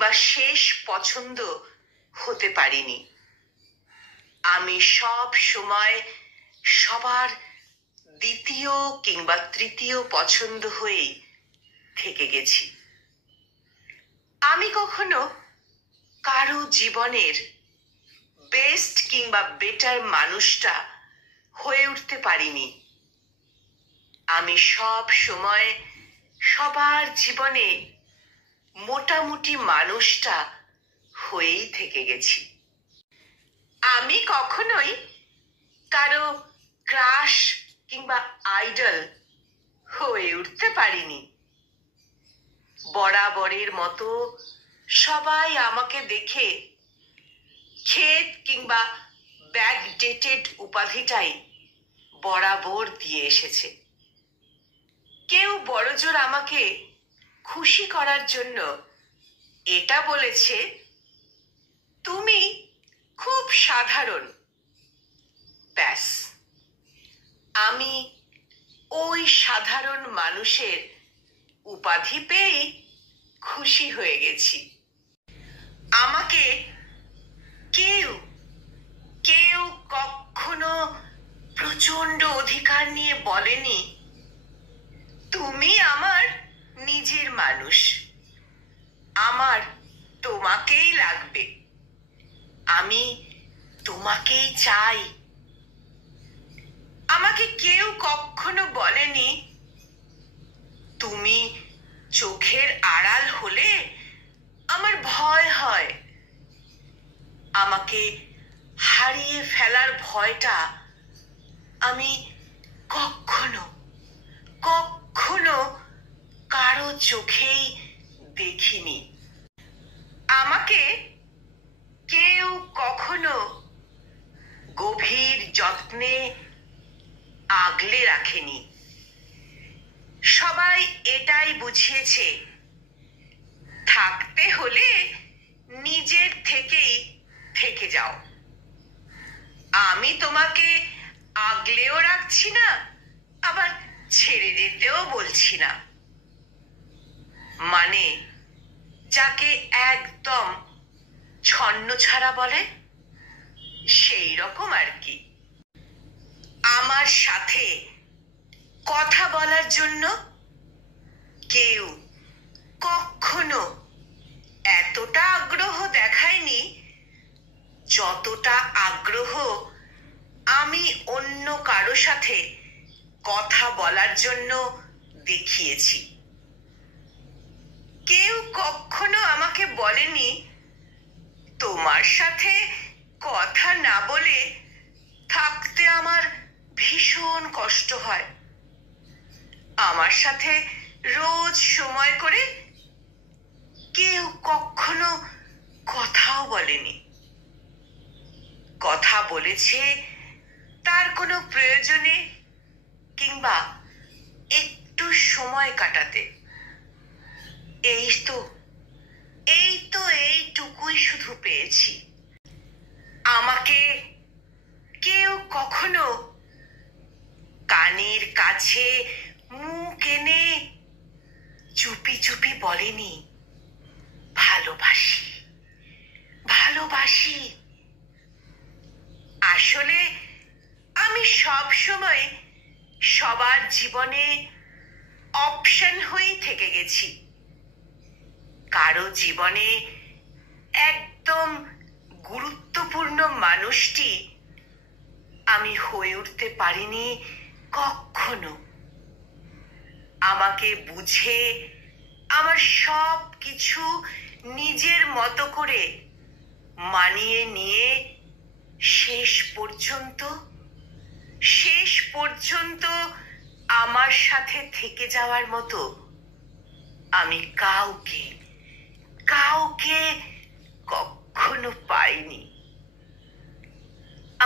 কিংবা শেষ পছন্দ হতে পারিনি। আমি সব সময় সবার দ্বিতীয় কিংবা তৃতীয় পছন্দ হয়েই থেকে গেছি। আমি কখনো কারো জীবনের বেস্ট কিংবা বেটার মানুষটা হয়ে উঠতে পারিনি। আমি সব সময় সবার জীবনে মোটামুটি মানুষটা হয়েই থেকে গেছি। আমি কখনোই কারো ক্রাশ কিংবা আইডল হয়ে উঠতে পারিনি। বরাবরের মতো সবাই আমাকে দেখে খেত কিংবা ব্যাকডেটেড উপাধিটাই বরাবর দিয়ে এসেছে। কেউ বড়জোর আমাকে খুশি করার জন্য এটা বলেছে, তুমি খুব সাধারণ। ব্যাস, আমি ওই সাধারণ মানুষের উপাধি পেয়েই খুশি হয়ে গেছি। আমাকে কেউ কেউ কখনো প্রচন্ড অধিকার নিয়ে বলেনি, তুমি আমার নিজের মানুষ, আমার তোমাকেই লাগবে, আমি তোমাকেই চাই। আমাকে কেউ কখনো বলেনি, তুমি চোখের আড়াল হলে আমার ভয় হয়। আমাকে হারিয়ে ফেলার ভয়টা আমি কখনো কখনো কারো চোখেই দেখিনি। আমাকে কেউ কখনো গভীর যত্নে আগলে রাখেনি। সবাই এটাই বুঝিয়েছে, থাকতে হলে নিজের থেকেই থেকে যাও। আমি তোমাকে আগলেও রাখছি না, আবার ছেড়ে যেতেও বলছি না। মানে যাকে একদম ছন্নছাড়া বলে, সেই রকম আর কি। আমার সাথে কথা বলার জন্য কেউ কখনো এতটা আগ্রহ দেখায়নি যতটা আগ্রহ আমি অন্য কারো সাথে কথা বলার জন্য দেখিয়েছি। কেউ কখনো আমাকে বলেনি, তোমার সাথে কথা না বলে থাকতে আমার ভীষণ কষ্ট হয়। আমার সাথে রোজ সময় করে কেউ কখনো কথাও বলেনি। কথা বলেছে তার কোনো প্রয়োজনে কিংবা একটু সময় কাটাতে। এইটুকুই শুধু পেয়েছি। আমাকে কেউ কখনো কানের কাছে মুখ এনে চুপি চুপি বলেনি, ভালোবাসি ভালোবাসি। আসলে আমি সব সময় সবার জীবনে অপশন হয়েই থেকে গেছি। কারো জীবনে একদম গুরুত্বপূর্ণ মানুষটি আমি হয়ে উঠতে পারিনি কখনো। আমাকে বুঝে আমার সব কিছু নিজের মতো করে মানিয়ে নিয়ে শেষ পর্যন্ত আমার সাথে থেকে যাওয়ার মতো আমি কাউকে কখনো পাইনি।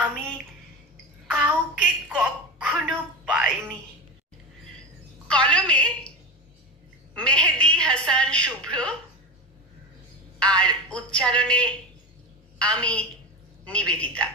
আমি কাউকে কখনো পাইনি। কলমে মেহেদি হাসান শুভ্র, আর উচ্চারণে আমি নিবেদিতা।